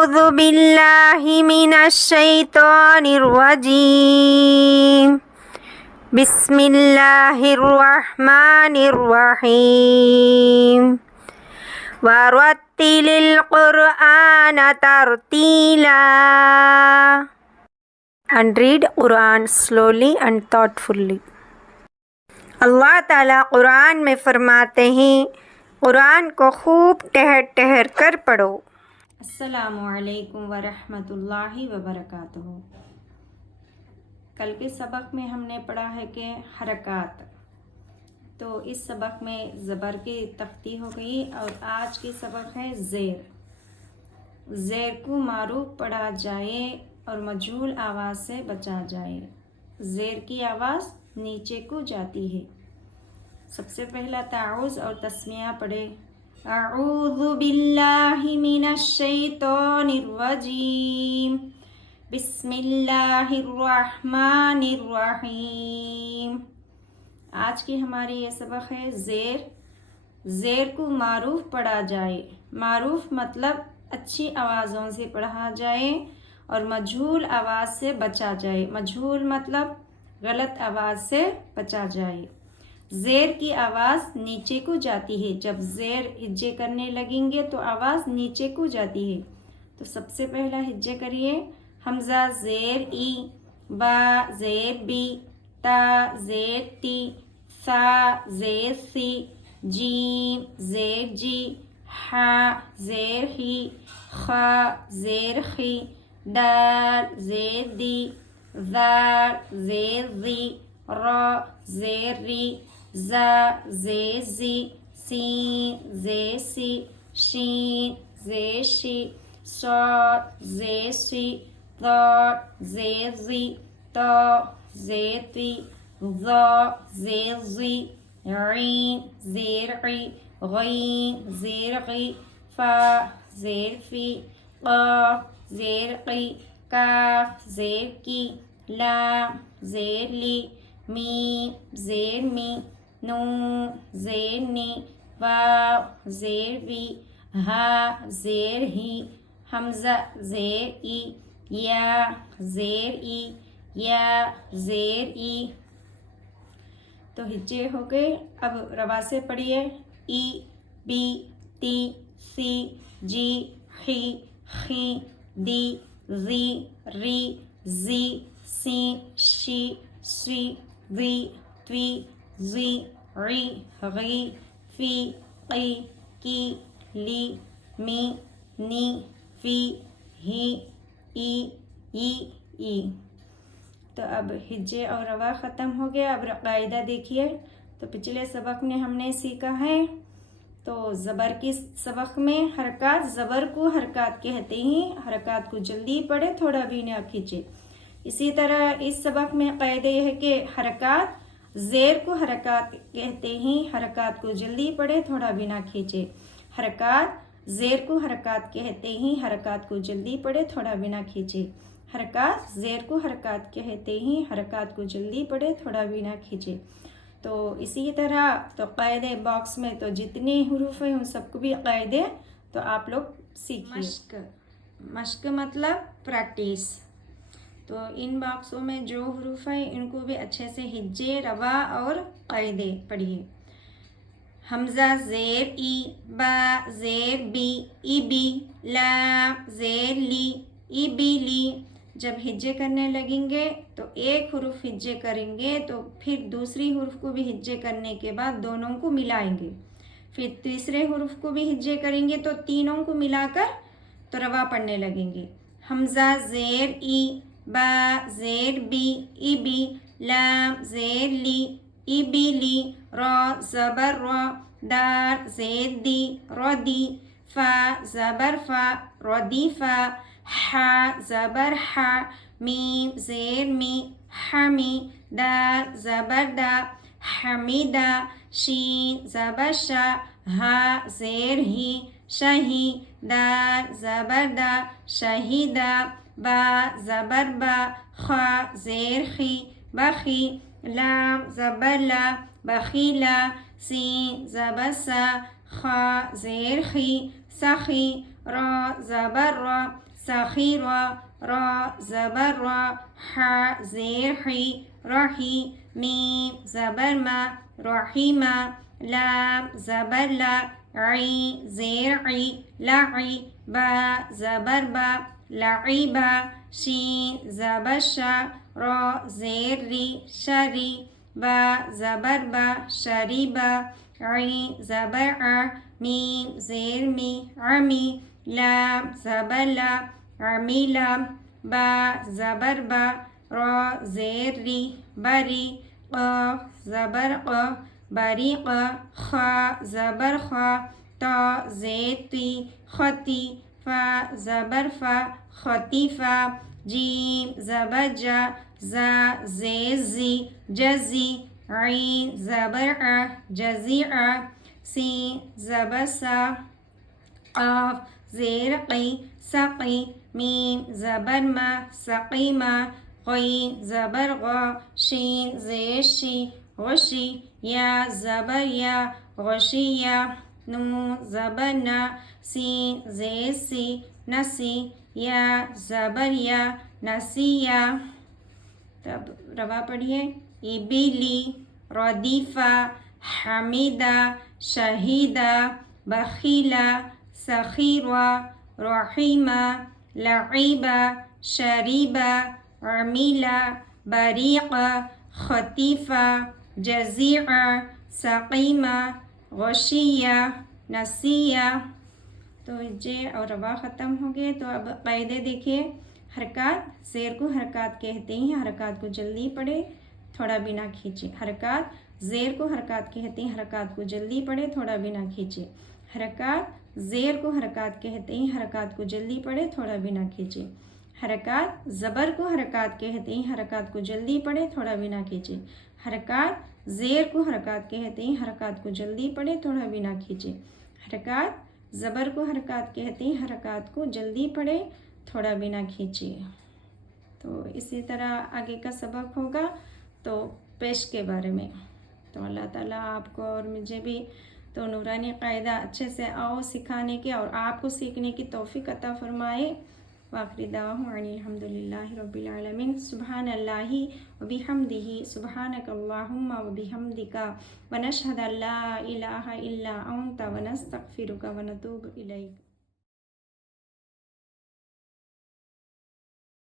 अऊज़ु बिल्लाहि मिनश शैतानिर रजीम। बिस्मिल्लाहिर रहमानिर रहीम। वरत्तिलिल कुरआन तरतीला। And read Quran slowly and thoughtfully. अल्लाह ताला कुरान में फरमाते हैं, कुरान को खूब ठहर ठहर कर पढ़ो। अस्सलामुअलैकुम वरहमतुल्लाहि वबरकातुहू। कल के सबक में हमने पढ़ा है कि हरकात, तो इस सबक में ज़बर की तख्ती हो गई और आज की सबक है ज़ेर। ज़ेर को मारूफ पढ़ा जाए और मजहूल आवाज़ से बचा जाए। ज़ेर की आवाज़ नीचे को जाती है। सबसे पहला ताउज़ और तस्मिया पढ़े। अऊज़ु बिल्लाहि मिनश शैतानिर रजीम। बिस्मिल्लाहिर रहमानिर रहीम। आज की हमारी ये सबक है ज़ेर। ज़ेर को मारूफ पढ़ा जाए। मारूफ मतलब अच्छी आवाज़ों से पढ़ा जाए और मजहूल आवाज़ से बचा जाए। मजहूल मतलब गलत आवाज़ से बचा जाए। ज़ेर की आवाज़ नीचे को जाती है। जब ज़ेर हिज्जे करने लगेंगे तो आवाज़ नीचे को जाती है। तो सबसे पहला हिज्जे करिए। हमज़ा ज़ेर ई, बा ज़ेर बी, ता ज़ेर ती, सा ज़ेर सी, जीम ज़ेर जी, हा ज़ेर ही, खा ज़ेर खी, दाल ज़ेर दी, ज़ाल ज़ेर ज़ी, रा ज़ेर री, ज़ा ज़ेर ज़ी, सीन ज़ेर सी, शीन ज़ेर शी, सॉद ज़ेर सी, ज़ाद ज़ेर ज़ी, ता ज़ेर ती, ज़ा ज़ेर ज़ी, ईन ज़ेर ई, गीन ज़ेर गी, फ़ा ज़ेर फ़ी, क़ाफ़ ज़ेर क़ी, काफ़ ज़ेर की, लाम ज़ेर ली, मीम ज़ेर मी, नून ज़ेर नी, वाव ज़ेर वी, हा ज़ेर ही, हमज़ा ज़ेर ई, या ज़ेर ई, या ज़ेर ई। तो हिज्जे हो गए। अब रवा से पढ़िए। ई, बी, ती, सी, जी, ही, खी, दी, ज़ी, री, ज़ी, सी, शी, स्वी, वी, त्वी, ज़ी, री, गी, फ़ी, क़ी, की, ली, मी, नी, फ़ी, ही, ई। तो अब हिज्जे और रवा ख़त्म हो गया। अब कायदा देखिए। तो पिछले सबक में हमने सीखा है, तो ज़बर की सबक में हरकत, ज़बर को हरकत कहते हैं। हरकत को जल्दी पढ़े, थोड़ा भी ना खींचे। इसी तरह इस सबक में कायदे यह है कि हरकत, ज़ेर को हरकत कहते हैं। हरकत को जल्दी पढ़े, थोड़ा भी ना खींचे। हरकत, ज़ेर को हरकत कहते हैं। हरकत को जल्दी पढ़े, थोड़ा भी ना खींचे। हरकत, ज़ेर को हरकत कहते हैं। हरकत को जल्दी पढ़े, थोड़ा भी ना खींचे। तो इसी तरह तो कायदे बॉक्स में तो जितने हुरूफ हैं उन सबको भी कायदे तो आप लोग सीखिए। मश्क मतलब प्रैक्टिस। तो इन बॉक्सों में जो हुरूफ है इनको भी अच्छे से हिज्जे, रवा और कायदे पढ़िए। हमज़ा ज़ेर ई, बा ज़ेर बी, इबी, लाम ज़ेर ली, इबी ली। जब हिज्जे करने लगेंगे तो एक हुरूफ हिज्जे करेंगे, तो फिर दूसरी हुरूफ को भी हिज्जे करने के बाद दोनों को मिलाएंगे। फिर तीसरे हुरूफ को भी हिज्जे करेंगे, तो तीनों को मिलाकर तो रवा पढ़ने लगेंगे। हमज़ा ज़ेर ई, बा ज़ेर बी, इबी, लाम ज़ेर ली, इबी ली, रा ज़बर रा, दाल ज़ेर दी, रदी, फ़ा ज़बर फ़ा, रदी फ़ा, हा ज़बर हा, मीम ज़ेर मी, हमी, दाल ज़बर दा, हमीदा, शीन ज़बर शा, हा ज़ेर ही, शही, दाल ज़बर दा, शहीदा, बा ज़बर बा, खा ज़ेर खी, बखी, लाम ज़बर ला, बखीला, सीन ज़बर सा, खा ज़ेर खी, सखी, रा ज़बर रा, सखीर रा ज़बर रा हा ज़ेर ही रही मीम ज़बर मा रहीमा लाम ज़बर ला ई ज़ेर ई लई बा ज़बर बा लईबा शीन ज़बर शा रा ज़ेर री शरी बा ज़बर बा शरीबा ई ज़बर आ मीम ज़ेर मी अमी लाम ज़बर ला अमीला बा ज़बर बा रा ज़ेर री बरी ज़बर बरी खा ज़बर खा ता ज़ेती खती फ़ा ज़बर फ़ा खतीफ़ा जीम ज़बर जा ज़ा ज़ेज़ी जज़ी ऐन ज़बर जज़ीअ सीन ज़बर सा क़ाफ़ ज़ेर क़ी सक़ी मीम ज़बर मा सक़ीमा ग़ीन ज़बर ग़ा शीन ज़ेर शी ग़शी या ज़बर या ग़शिया नून ज़बर ना सीन ज़ेर सी नसी या ज़बर या नसिया। तब रवा पढ़िए इबिली रदीफ़ा हमीदा शहीदा बखीला सखीरा रहीमा लईबा शरीबा अमीला बरीक़ा खतीफ़ा जज़ीअ सक़ीमा गशिया नसिया। तो जे और रवा ख़त्म हो गए। तो अब क़ायदे देखिए। हरकत ज़ेर को हरकत कहते हैं, हरकत को जल्दी पढ़े थोड़ा बिना खींचे। हरकत ज़ेर को हरकत कहते हैं, हरकत को जल्दी पढ़े थोड़ा बिना खींचे। हरकत ज़ेर को हरकत कहते हैं, हरकत को जल्दी पढ़े थोड़ा बिना खींचे। हरकत ज़बर को हरकत कहते हैं, हरकत को जल्दी पढ़े थोड़ा बिना खींचे। हरकत ज़ेर को हरकत कहते हैं, हरकत को जल्दी पढ़े थोड़ा बिना खींचे। हरकत ज़बर को हरकत कहते हैं, हरकत को जल्दी पढ़े थोड़ा बिना खींचे। तो इसी तरह आगे का सबक होगा तो पेश के बारे में। तो अल्लाह ताला आपको और मुझे भी तो नूरानी क़ायदा अच्छे से आओ सिखाने के और आपको सीखने की तौफ़ीक़ अता फ़रमाए। वाखिरी दावाहुम अल्हम्दुलिल्लाहि रब्बिल आलमीन। सुब्हानल्लाहि व बिहम्दिही सुब्हानकल्लाहुम्मा व बिहम्दिका व नशहदु अल्ला इलाहा इल्ला अंता व नस्तगफिरुका व नतूबु इलैक।